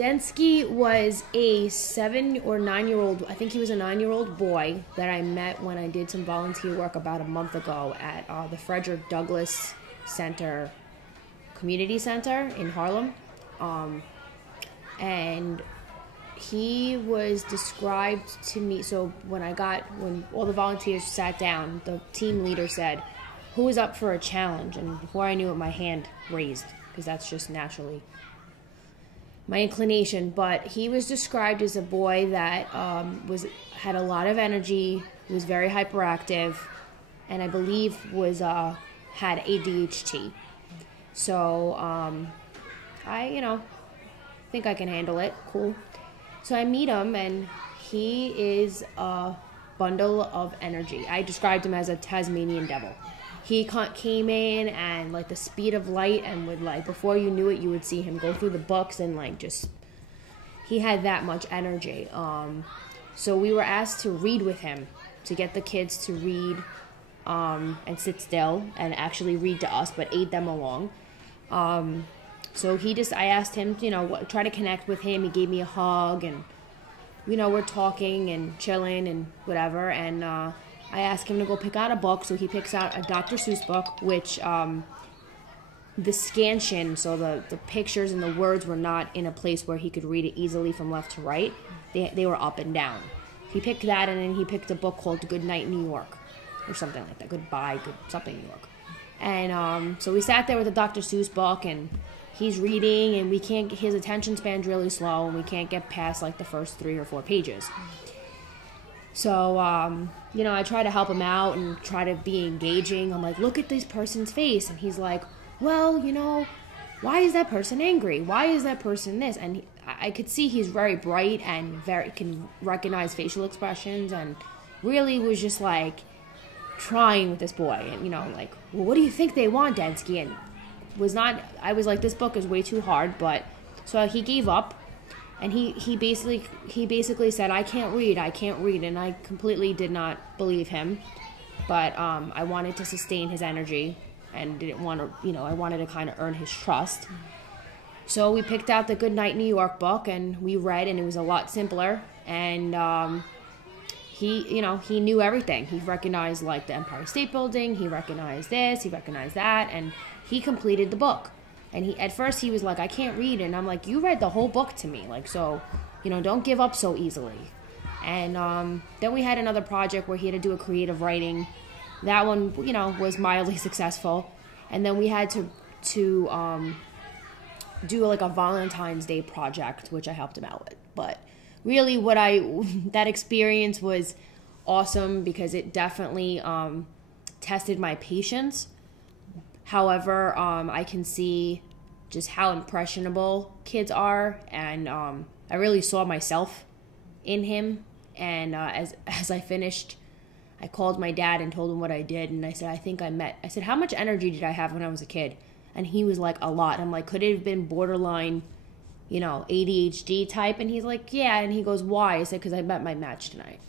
Densky was a 7 or 9-year-old, I think he was a 9-year-old boy that I met when I did some volunteer work about a month ago at the Frederick Douglass Center, Community Center in Harlem. And he was described to me, so when all the volunteers sat down, the team leader said, "Who is up for a challenge?" And before I knew it, my hand raised, because that's just naturally my inclination. But he was described as a boy that had a lot of energy, was very hyperactive, and I believe had ADHD. So I think I can handle it. Cool. So I meet him, and he is a bundle of energy. I described him as a Tasmanian devil. He came in and like the speed of light, and would before you knew it, you would see him go through the books, and he had that much energy. So we were asked to read with him, to get the kids to read and sit still and actually read to us, but aid them along. So I asked him, try to connect with him. He gave me a hug, and we're talking and chilling and whatever, and I asked him to go pick out a book, so he picks out a Dr. Seuss book, which the scansion, so the pictures and the words were not in a place where he could read it easily from left to right. They were up and down. He picked that, and then he picked a book called Good Night, New York, or something like that. Goodbye, something New York. And so we sat there with the Dr. Seuss book, and he's reading, and his attention span's really slow, and we can't get past the first 3 or 4 pages. So, I try to help him out and try to be engaging. I'm like, look at this person's face. And he's like, well, why is that person angry? Why is that person this? And I could see he's very bright and can recognize facial expressions, and really was just trying with this boy. And, well, what do you think they want, Densky? And I was like, this book is way too hard. But so he gave up. And he basically said, I can't read, and I completely did not believe him. But I wanted to sustain his energy, and didn't want to, I wanted to kind of earn his trust. So we picked out the Good Night, New York book, and we read, and it was a lot simpler. And he knew everything. He recognized the Empire State Building. He recognized this. He recognized that, and he completed the book. And at first he was like, I can't read. And I'm like, you read the whole book to me. So, don't give up so easily. And then we had another project where he had to do a creative writing. That one, was mildly successful. And then we had to do a Valentine's Day project, which I helped him out with. But really that experience was awesome, because it definitely tested my patience. However, I can see just how impressionable kids are, and I really saw myself in him. And as I finished, I called my dad and told him what I did, and I said, I said, how much energy did I have when I was a kid? And he was like, a lot. I'm like, could it have been borderline, ADHD type? And he's like, yeah. And he goes, why? I said, because I met my match tonight.